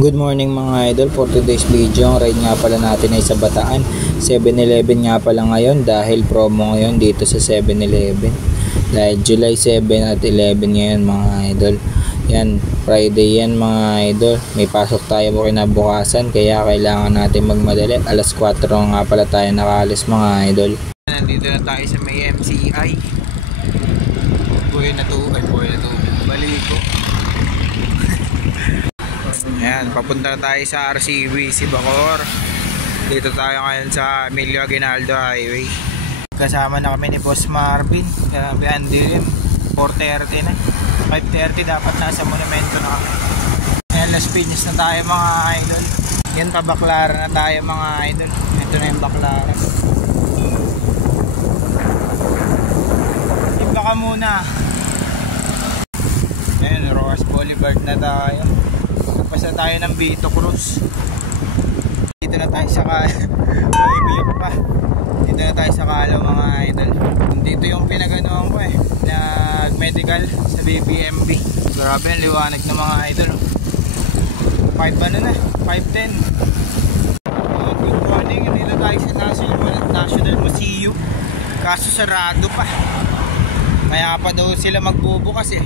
Good morning mga idol. For today's video, ang ride nga pala natin ay sa Bataan 7-Eleven nga pala ngayon dahil promo ngayon dito sa 7-Eleven dahil July 7 at 11 ngayon mga idol. Yan, Friday yan mga idol. May pasok tayo kinabukasan kaya kailangan natin magmadali. Alas 4 nga pala tayo nakaalis mga idol. Nandito na tayo sa may MCI. Buhay na to, balik ko. Ayan, papunta na tayo sa RCB, Sibacor. Dito tayo ngayon sa Emilio Aguinaldo Highway. Kasama na kami ni Boss Marvin. Ayan, dilim 4:30 na 5:30 dapat nasa monumento na kami. Ayan, Las Piñas na tayo mga idol. Yan, pabaklara na tayo mga idol. Ito na yung baklara. Iba ka muna. Ayan, Rojas Boulevard na tayo. Basta tayo ng Vito Cruz. Dito na tayo sa Dito na tayo sa Kalaw mga idol. Dito yung pinaganoan ko nag-medical sa BBMB. Grabe ang liwanag ng mga idol. 5 ano na? 5:10. Good morning. Dito tayo sa National Museum. Kaso sarado pa. Kaya pa daw sila magbubukas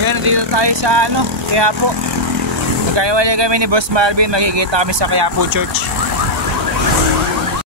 Ayan, dito tayo sa Quiapo. Magkaiwalay kami ni Boss Marvin, magkikita kami sa Quiapo Church.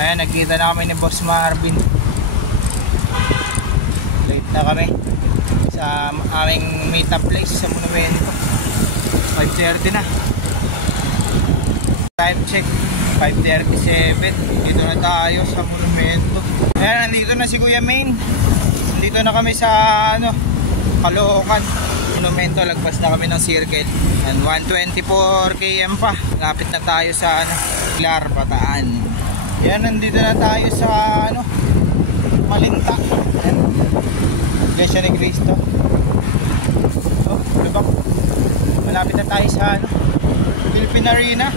Ayan, nagkita na kami ni Boss Marvin. Late na kami sa aming meet-up place sa monumento. 5:30 na. Time check 5:37. Dito na tayo sa monumento. Ayan, nandito na si Kuya Main. Nandito na kami sa Caloocan monumento. Lagpas na kami ng circle and 124 km pa. Lapit na tayo sa Pilar, Bataan. Yan, nandito na tayo sa Malinta. Yan, Iglesia ni Cristo. Lubak. Malapit na tayo sa Philippine Arena.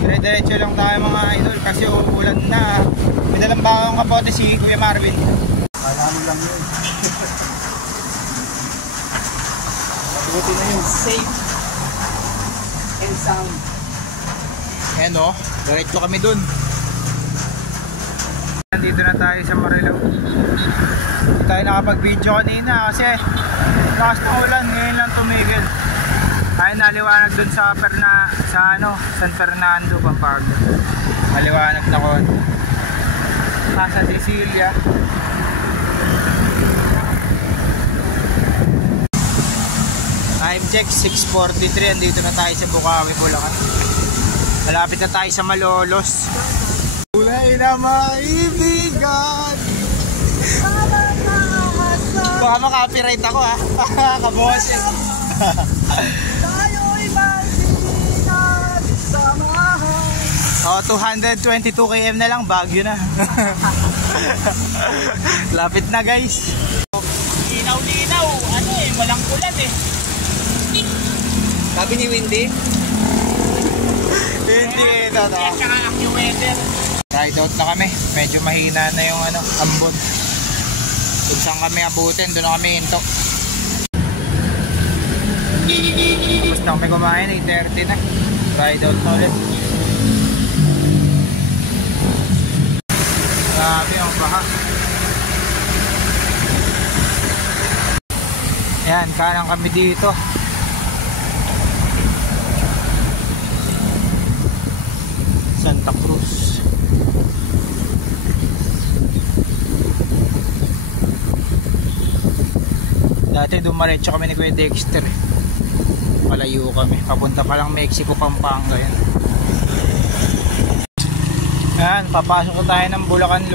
Dire-diretso lang tayo mga idol kasi uulan na. May dalang bawang kapote si Kuya Marvin. Alam mo lang yun. Buti na yun, safe and sound. Ayan diretso kami dun. Nandito na tayo sa Marilao. Hindi tayo nakapag-video kanina kasi lakas ng ulan, ngayon lang tumigil. Tayo naliwanag dun sa San Fernando, Pampanga. Maliwanag na ko. Sa Sicilia. Time check 6:43. Andito na tayo sa Bukawi, Bulacan. Malapit na tayo sa Malolos. Kulay na maibigan. Baka maka-copyright ako kaboses. Tayo'y samahan. 222 km na lang, Baguio na. Lapit na guys. Linaw-linaw, walang ulan Sabi ni Windy? Hindi ito. Saka AccuWeather. Ride out na kami. Medyo mahina na yung ambon. Kung saan kami abutin, doon na kami hinto. Tapos na kami kumain, 8:30 na. Ride out na ulit. Grabe ang baha. Ayan, kanan kami dito. Santa Cruz. Dati dumaretso kami ni Kuya Dexter. Malayo kami. Papunta pa lang Mexico, Pampanga yan. Ayan, papasok tayo ng Bulacan.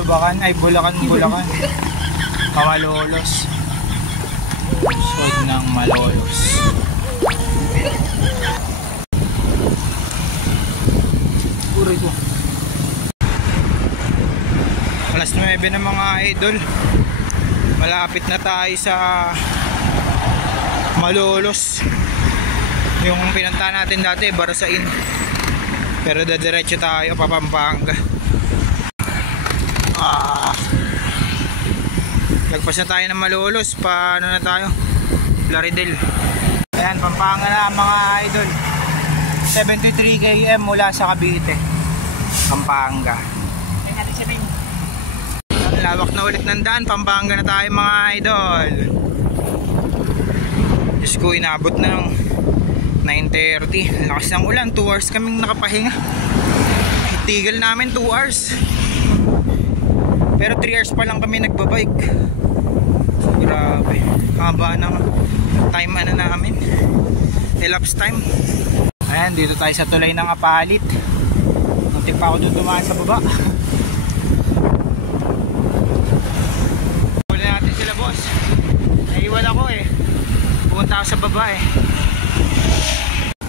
Malolos. Sod ng Malolos. Alas 9 na mga idol. Malapit na tayo sa Malolos. Yung pinunta natin dati, Barasain. Pero dadiretso tayo pa Pampanga. Lagpas na tayo ng Malolos. Paano na tayo? Plaridel. Ayan, Pampanga na mga idol. 73 km mula sa Cavite, Pampanga. Ang lawak na ulit ng daan. Pampanga na tayo mga idol. Diyos ko, inabot na ng 9:30. Lakas ng ulan, 2 hours kaming nakapahinga. Tigil namin 2 hours. Pero 3 hours pa lang kami nagbabike. Grabe, haba ng time ano namin, elapsed time. Ayan, dito tayo sa tulay ng Apalit. Muntik pa ako doon tumaan sa baba. Wala natin sila boss. Naiwan ako eh. Pupunta ako sa baba eh.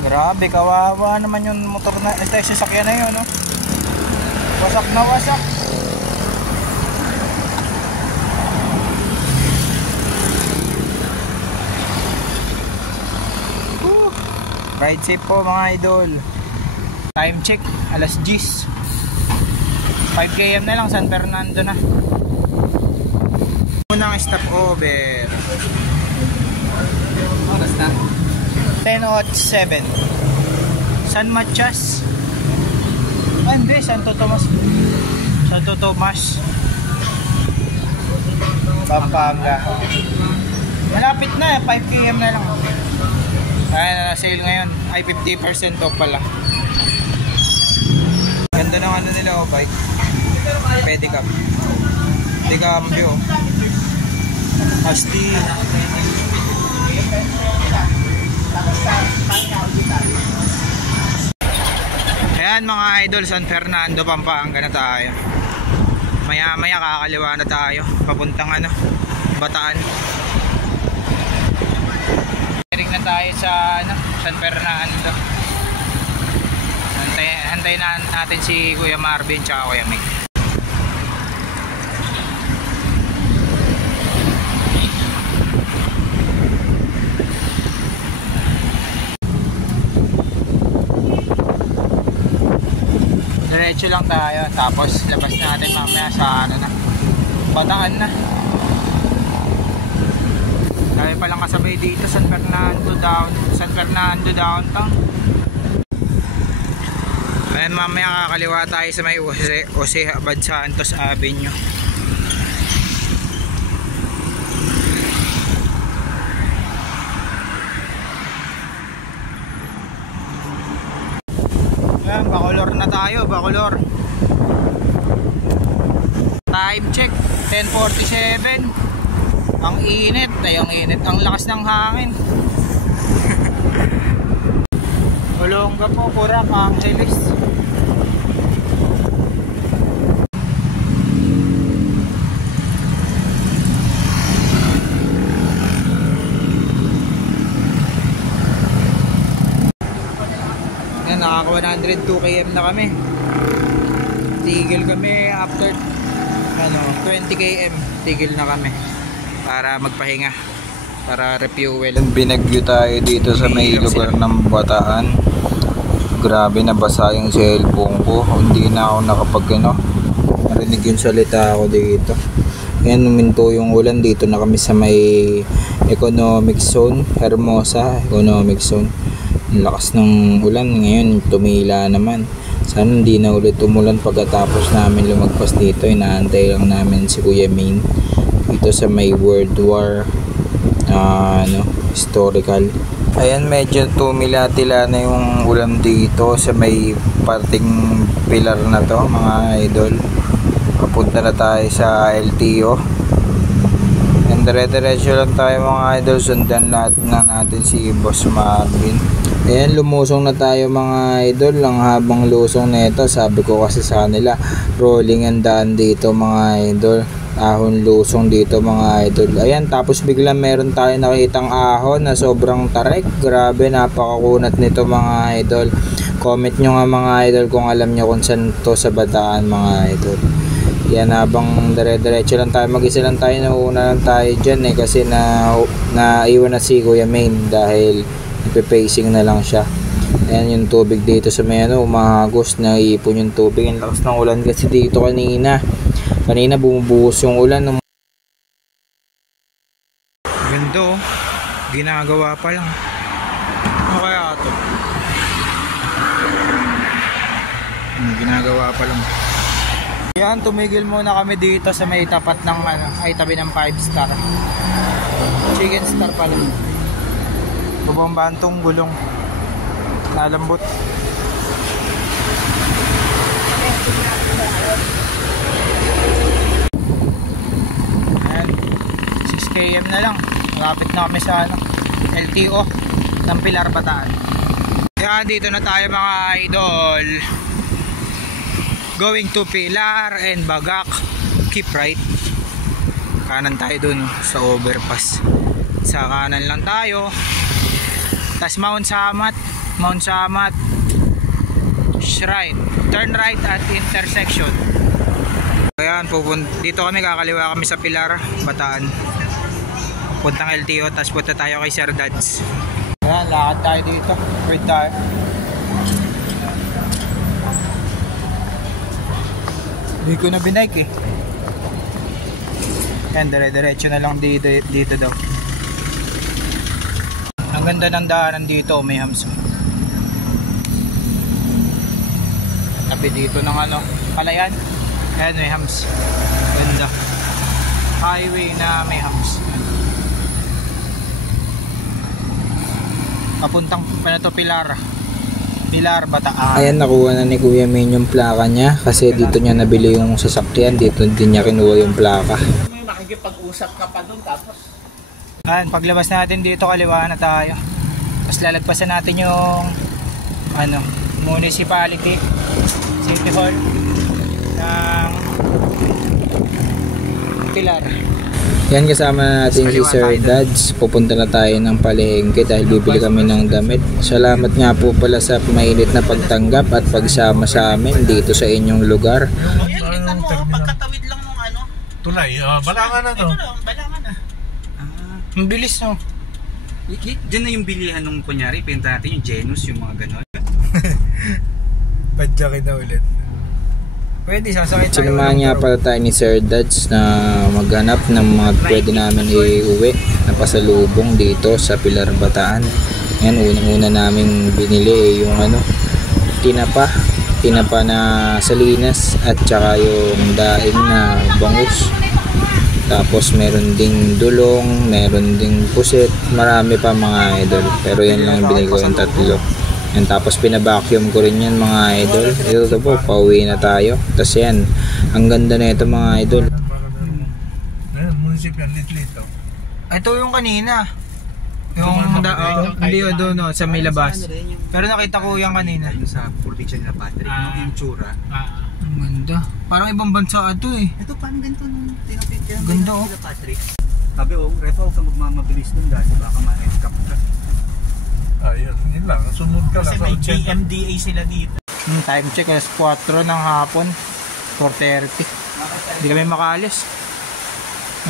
Grabe, kawawa naman yung motor na ito, sasakyan na yun, no? Wasak na wasak. Ride safe po mga idol. Time check, alas 10. 5 km na lang, San Fernando na. Unang stop over. Oras na 10:07. San Matias. Hindi, Santo Tomas. Santo Tomas, Pampanga. Malapit na, 5 km na lang. Ayan na sale ngayon. Ay 50% off pala. Ganda ng ano nila, oh, bike. Pedicab. Pedicambio. Asti. Ayan mga idol, San Fernando, Pampanga na tayo. Maya maya kakaliwa na tayo papuntang ano, Bataan. Na tayo sa ano, San Fernando. Antayin na natin si Kuya Marvin tsaka Kuya Mick. Diretso lang tayo, tapos labas natin mamaya sa ano na, Bataan na. Tayo palang kasabay dito, San Fernando downtown. Ayan, mamaya kakaliwa tayo sa may Jose Abad Santos Avenue. Ayan, Bacolor na tayo, Bacolor. Time check, 10:47. Ang init, ang lakas ng hangin. Olonga po, Porac, Angeles. Yan, nakaka 102 km na kami. Tigil kami after 20 km. Tigil na kami para magpahinga, para refuel. Binagyo tayo dito sa may lugar ng Bataan. Grabe, nabasa yung cellphone ko. Hindi na ako narinig yung salita ako dito. Ayan, huminto yung ulan. Dito na kami sa may economic zone, Hermosa economic zone. Ang lakas ng ulan ngayon, tumila naman. Sana hindi na ulit umulan pagkatapos namin lumagpas dito. Inaantay lang namin si Kuya Main dito sa may World War historical. Ayan, medyo tumila-tila na yung ulam dito sa may parting pilar na to mga idol. Papunta na tayo sa LTO. And dire-diretso lang tayo mga idol. Sundan lahat na natin si Boss Marvin. Ayan, lumusong na tayo mga idol. Ang habang lusong nito, sabi ko kasi sa kanila, rolling ang daan dito mga idol. Ahon lusong dito mga idol. Ayan, tapos biglang meron tayo nakitang ahon na sobrang tarik. Grabe, napakakunat nito mga idol. Comment nyo nga mga idol kung alam nyo kung saan to sa Bataan mga idol. Yan, habang dire-diretso lang tayo, mag-isa lang tayo, nauna lang tayo dyan eh, kasi naiwan na si Kuya Main dahil ipe-pacing na lang siya. Ayan yung tubig dito sa may umahagos, naiipon yung tubig. Ang lakas ng ulan kasi dito kanina bumubuhos yung ulan. Ganda, ginagawa pa lang. Ano kaya ito? Ginagawa pa lang. Yan, tumigil muna kami dito sa may tapat ng ay tabi ng 5 star. Chicken star pala. Bubombahan tong gulong. Nalambot. Ayan, 6 km na lang. Malapit na kami sa LTO ng Pilar, Bataan. Kaya dito na tayo mga idol. Going to Pilar and Bagak. Keep right. Kanan tayo dun sa overpass. Sa kanan lang tayo. Tas Mount Samat Shrine. Turn right at intersection. Ayan, dito kami, kakaliwa kami sa Pilar, Bataan. Puntang LTO, tas punta tayo kay Sir Dads. Ayan, lakad tayo dito. Wait tayo. Hindi ko na binike eh. Yan, dire-diretso na lang dito daw. Ang ganda ng daanan dito, may hams. Tabi dito ng Palayan. Ayan, may hams. Ganda. Highway na may hams. Papuntang Pilar, Bataan. Ayan, nakuha na ni Kuya Min yung plaka niya kasi dito niya nabili yung sasakyan, dito din niya kinuha yung plaka. May makikipag-usap ka pa doon tapos. Ayan, paglabas natin dito, kaliwa na tayo. Tapos lalagpasan natin yung municipality, City Hall ng Pilar. Yan, kasama natin si Sir Dads. Pupunta na tayo ng palengke dahil bibili kami ng damit. Salamat nga po pala sa mainit na pagtanggap at pagsama sa amin dito sa inyong lugar. Yan, tingnan mo, pagkatawid lang nung tulay, balangan na to. Ito lang, balangan na. Ang bilis, no? Diyan na yung bilihan nung kunyari, pinta natin yung Genus, yung mga ganon. Padyakin na ulit. Pwede, sasakit tayo. Sinamahan nga pala tayo ni Sir Dads na maghanap ng mga pwede namin iuwi na pasalubong dito sa Pilar, Bataan. Yan, unang-una namin binili yung tinapa na salinas at saka yung daing na bangus. Tapos meron ding dulong, meron ding puset, marami pa mga idol. Pero yan lang binili ko, yung tatlo. Yan, tapos pinabacuum ko rin yan mga idol. Ito po, pauwi na tayo. Tapos yan, ang ganda na ito mga idol. Ayan, munisipyo, lit-lit. Ito yung kanina. Yung hindi doon, no, sa may labas. Pero nakita ko yung kanina. Yung sa probinsya nila Patrick, yung tsura. Ang ganda. Parang ibang bansa ito eh. Ito parang ganito nung tinapit ganda nila Patrick. Sabi refa, huwag kang magmamabilis dun dahil baka ma-escap ka. Ayun, yun lang. Sunod ka lang. Kasi may GMDA sila dito. Time check, alas 4 ng hapon. 4:30. Hindi kami makaalis.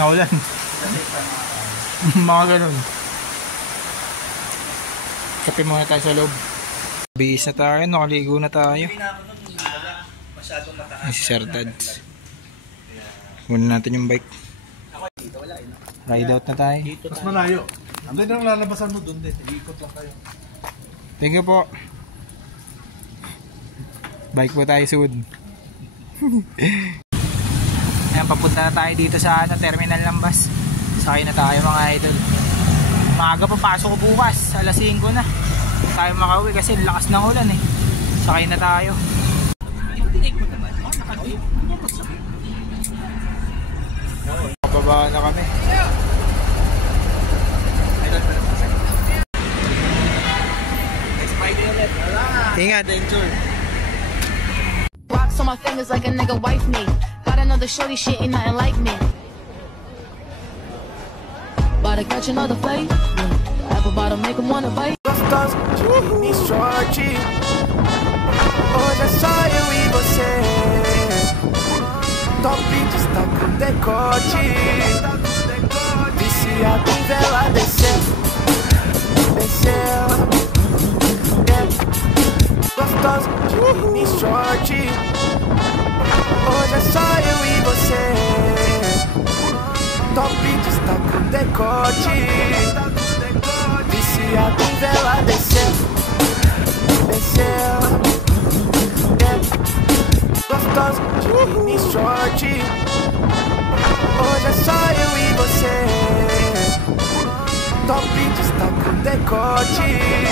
Naulan. Mga ganun. Kape muna tayo sa loob. Bihis na tayo, nakaligo na tayo. Ay, si Sir Dads. Muna natin yung bike. Ride out na tayo. Mas malayo. Hindi nang lalabasan mo doon din. Ikot lang kayo. Thank you po. Bike po tayo soon. Ayan, papunta na tayo dito sa terminal ng bus. Sakay na tayo mga idol. Maaga pa pasok ko bukas. Alas 5 na. Hindi tayo makauwi kasi lakas ng ulan eh. Sakay na tayo. Pababa na kami. Ingat. Rocks on my fingers like a nigga wife me. Got another shorty shit ain't nothing like me. About to catch another fight. Apple bottom make him wanna bite. Hoje é só eu e você. Top está com decote. Viciado em vela desceu. Desceu. Gostoso de mini short. Hoje é só eu e você. Top está com decote. Viciado em vela desceu. gostosa de mini short. Hoje é só eu e você. Top destaca o decote.